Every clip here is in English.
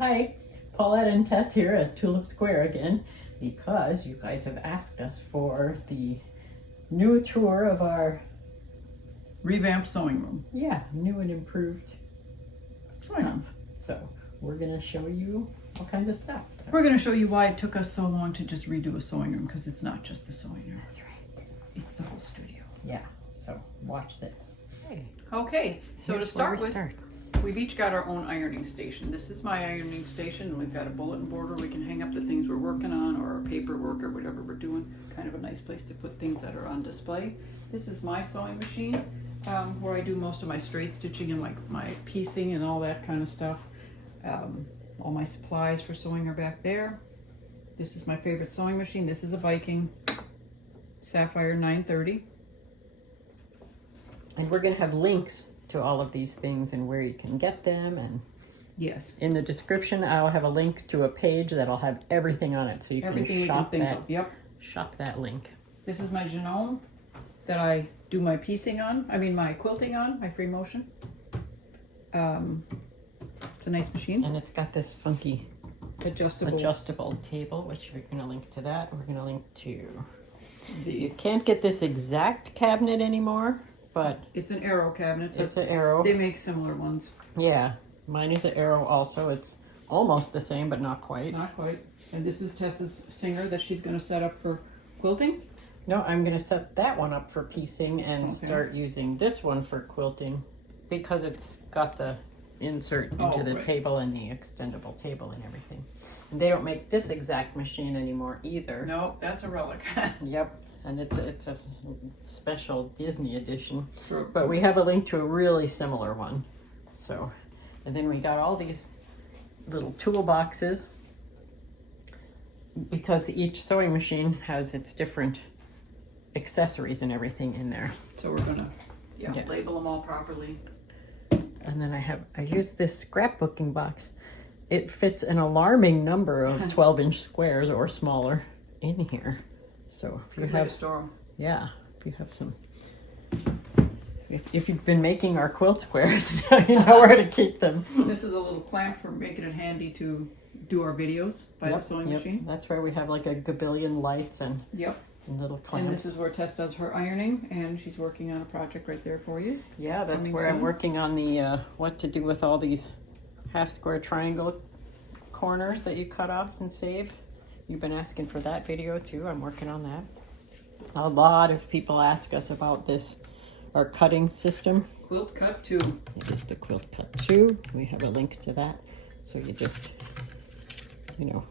Hi, Paulette and Tess here at Tulip Square again, because you guys have asked us for the new tour of our revamped sewing room. new and improved stuff. So we're gonna show you all kinds of stuff. So. We're going to show you why it took us so long to just redo a sewing room, because it's not just the sewing room. That's right. It's the whole studio. Yeah, so watch this. Okay, so Here's to start where we with, start. we've each got our own ironing station. This is my ironing station, and we've got a bulletin board where we can hang up the things we're working on, or our paperwork, or whatever we're doing. Kind of a nice place to put things that are on display. This is my sewing machine, where I do most of my straight stitching and my piecing and all that kind of stuff. All my supplies for sewing are back there. This is my favorite sewing machine. This is a Viking Sapphire 930. And we're gonna have links to all of these things and where you can get them, and Yes. in the description I'll have a link to a page that'll have everything on it, so you Everything can we shop can think that. of. Yep. Shop that link. This is my genome that I do my piecing on. I mean my quilting on, my free motion. It's a nice machine. And it's got this funky Adjustable. table, which we're going to link to that. We're going to link to... You The, can't get this exact cabinet anymore, but it's an arrow cabinet. But it's an arrow. they make similar ones. Yeah, mine is an arrow also. It's almost the same, but not quite. Not quite. And this is Tessa's Singer that she's going to set up for quilting. No, I'm going to set that one up for piecing and Okay. start using this one for quilting, because it's got the insert into the right. table and the extendable table and everything. And they don't make this exact machine anymore either. No, that's a relic. Yep, and it's a special Disney edition. For- But we have a link to a really similar one. So, and then we got all these little toolboxes, because each sewing machine has its different accessories and everything in there. So we're gonna Yeah. label them all properly. And then I use this scrapbooking box. It fits an alarming number of 12-inch squares or smaller in here. So if you Good way to have, store 'em. yeah, if you have some, if you've been making our quilt squares, now you know where to keep them. This is a little clamp for making it handy to do our videos by the sewing machine. That's where we have like a gabillion lights and Yep. little clamps. And this is where Tess does her ironing, and she's working on a project right there for you. Yeah, that's coming where I'm soon. working on the what to do with all these half square triangle corners that you cut off and save. You've been asking for that video too. I'm working on that. A lot of people ask us about this, our cutting system. Quilt Cut 2. It is the Quilt Cut 2. We have a link to that. So you just, you know,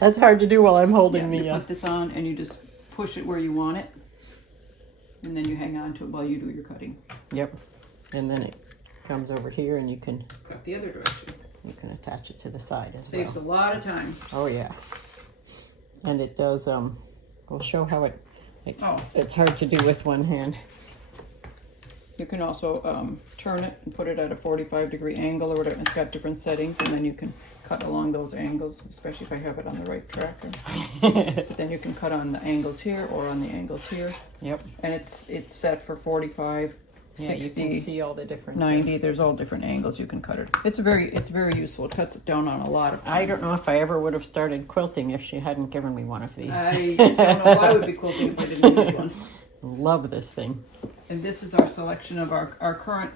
that's hard to do while I'm holding You the put this on and you just push it where you want it, and then you hang on to it while you do your cutting. Yep. And then it comes over here and you can Cut the other direction. attach it to the side as Saves well. a lot of time. Oh yeah. And it does we'll show how Oh, it's hard to do with one hand. you can also turn it and put it at a 45-degree angle or whatever. It's got different settings, and then you can cut along those angles, especially if I have it on the right track. Then you can cut on the angles here or on the angles here. Yep. And it's set for 45, Yeah, you 60, can see all the different 90. There's all different angles you can cut it. It's very useful. It cuts it down on a lot of I don't know if I ever would have started quilting if she hadn't given me one of these. I don't know if I would be quilting if I didn't use one. Love this thing. And this is our selection of our current,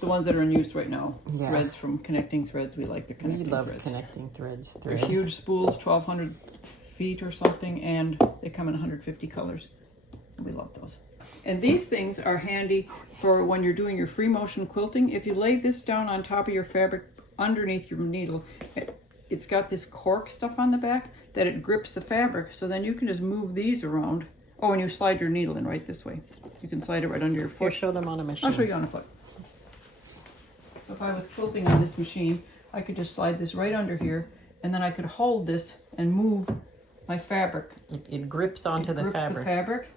the ones that are in use right now. Yeah. Threads from Connecting Threads. We like the We Connecting love Threads. connecting threads. They're Thread. huge spools, 1,200 feet or something, and they come in 150 colors. We love those. And these things are handy for when you're doing your free motion quilting. If you lay this down on top of your fabric underneath your needle, it's got this cork stuff on the back that it grips the fabric, so then you can just move these around. Oh, and you slide your needle in right this way. You can slide it right under your Or foot. show them on a machine. I'll show you on a foot. So if I was quilting on this machine, I could just slide this right under here, and then I could hold this and move my fabric. It grips onto the grips fabric. the fabric,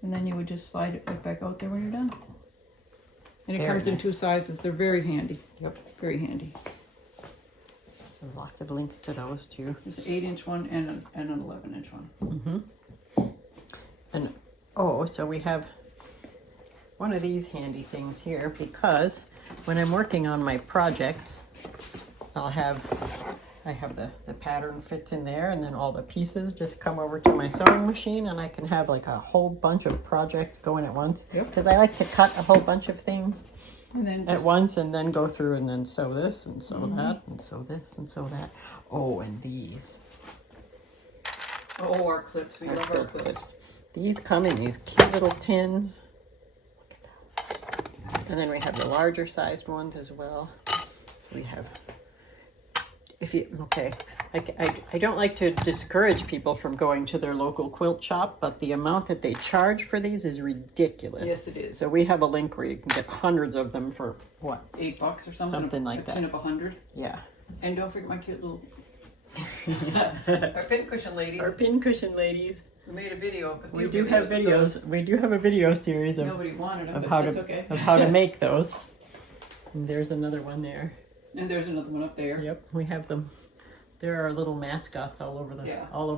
and then you would just slide it right back out there when you're done. And it Very comes in nice. 2 sizes. They're very handy. Yep. Very handy. There's lots of links to those too. There's an 8-inch one and an 11-inch one. Mm-hmm. And so we have one of these handy things here, because when I'm working on my projects, I have the pattern fits in there, and then all the pieces just come over to my sewing machine, and I can have like a whole bunch of projects going at once. Yep. Because I like to cut a whole bunch of things And then at just, once, and then go through and then sew this and sew that and sew this and sew that. Oh, and these. oh, our clips. We Our love our quilt clips. clips. These come in these cute little tins. And then we have the larger sized ones as well. So we have, I don't like to discourage people from going to their local quilt shop, but the amount that they charge for these is ridiculous. Yes, it is. So we have a link where you can get hundreds of them for what? $8 or something. Something like a that. tin of 100. Yeah. And don't forget my cute little our pincushion ladies. Our pincushion ladies. We made a video. We do have videos. We do have a video series of Nobody wanted them, of but how that's to okay. of how to make those. And there's another one there. And there's another one up there. Yep, we have them. There are little mascots all over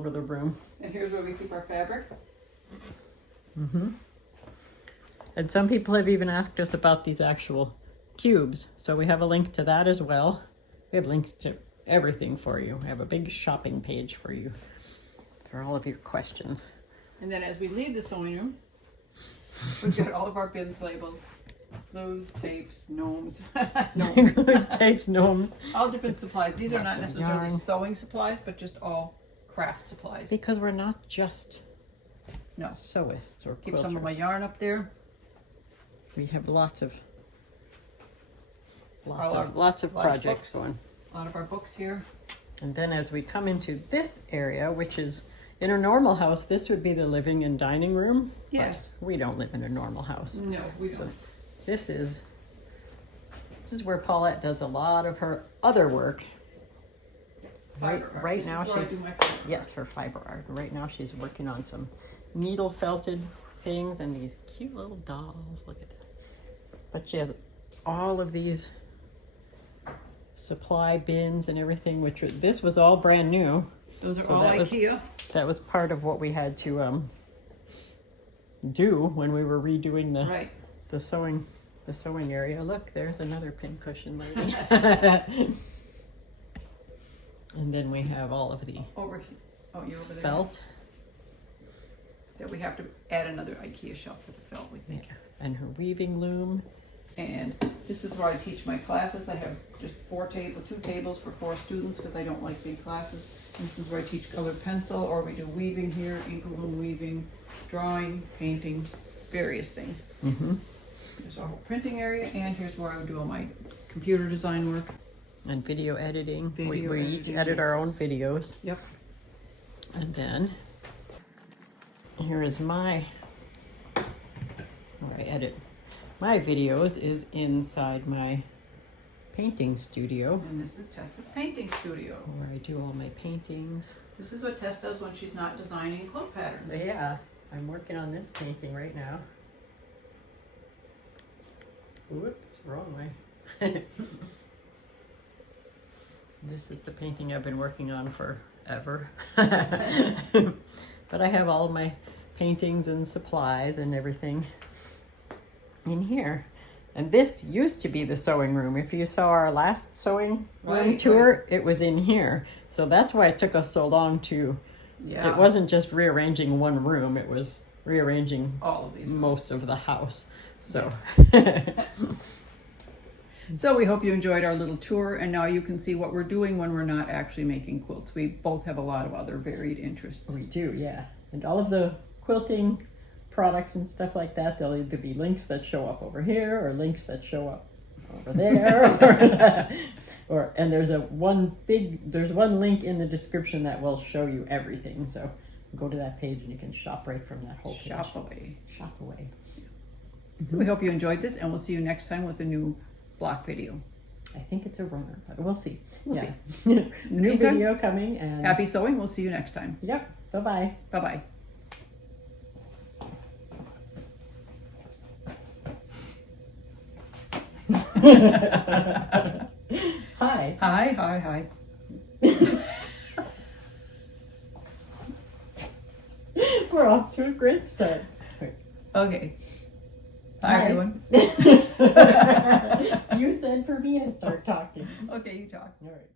the room. And here's where we keep our fabric. And some people have even asked us about these actual cubes. So we have a link to that as well. We have links to everything for you. We have a big shopping page for you for all of your questions. And then as we leave the sewing room, we've got all of our bins labeled. Glues, tapes, gnomes. Glues, tapes, gnomes. All different supplies. These are Lots not of necessarily yarn. sewing supplies, but just all craft supplies. Because we're not just No. sewists or Keep quilters. some of my yarn up there. We have lots of All projects books. going. A lot of our books here. And then as we come into this area, which is in a normal house, this would be the living and dining room. Yes. But we don't live in a normal house. No, we don't. This is where Paulette does a lot of her other work. Fiber art. Right This now is where I she's, do my fiber art. yes, her fiber art. Right now she's working on some needle felted things and these cute little dolls. Look at that. But she has all of these supply bins and everything, this was all brand new. Those are So all that was- IKEA. That was part of what we had to do when we were redoing Right. the sewing area. Look, there's another pincushion lady. And then we have all of the Over here. Oh, you're over there. felt That we have to add another IKEA shelf for the felt, we think. and her weaving loom. And this is where I teach my classes. I have just two tables for 4 students because I don't like big classes. This is where I teach colored pencil, or we do weaving here, ink loom weaving, drawing, painting, various things. There's our whole printing area, and here's where I would do all my computer design work. And video editing. Video we each editing, edit yes. our own videos. Yep. And then here is where I edit my videos is inside my painting studio, And this is Tessa's painting studio. where I do all my paintings. This is what Tess does when she's not designing quilt patterns. Yeah, I'm working on this painting right now. Whoops, wrong way. This is the painting I've been working on forever. But I have all my paintings and supplies and everything in here. And this used to be the sewing room. If you saw our last sewing room Right, tour, it was in here. So that's why it took us so long to, Yeah. it wasn't just rearranging one room, it was rearranging all of these. most of the house. So, So we hope you enjoyed our little tour, and now you can see what we're doing when we're not actually making quilts. We both have a lot of other varied interests. we do, yeah. And all of the quilting products and stuff like that, there'll either be links that show up over here or links that show up over there. And there's one link in the description that will show you everything. So go to that page and you can shop right from that whole page. Shop away. Shop away. So we hope you enjoyed this, and we'll see you next time with a new block video. I think it's a runner, but we'll see. We'll see. New New video coming and Happy sewing. We'll see you next time. Yep. Bye-bye. Bye-bye. Hi. Hi. We're off to a great start. Okay. Hi, everyone. You said for me to start talking. Okay, you talk. All right.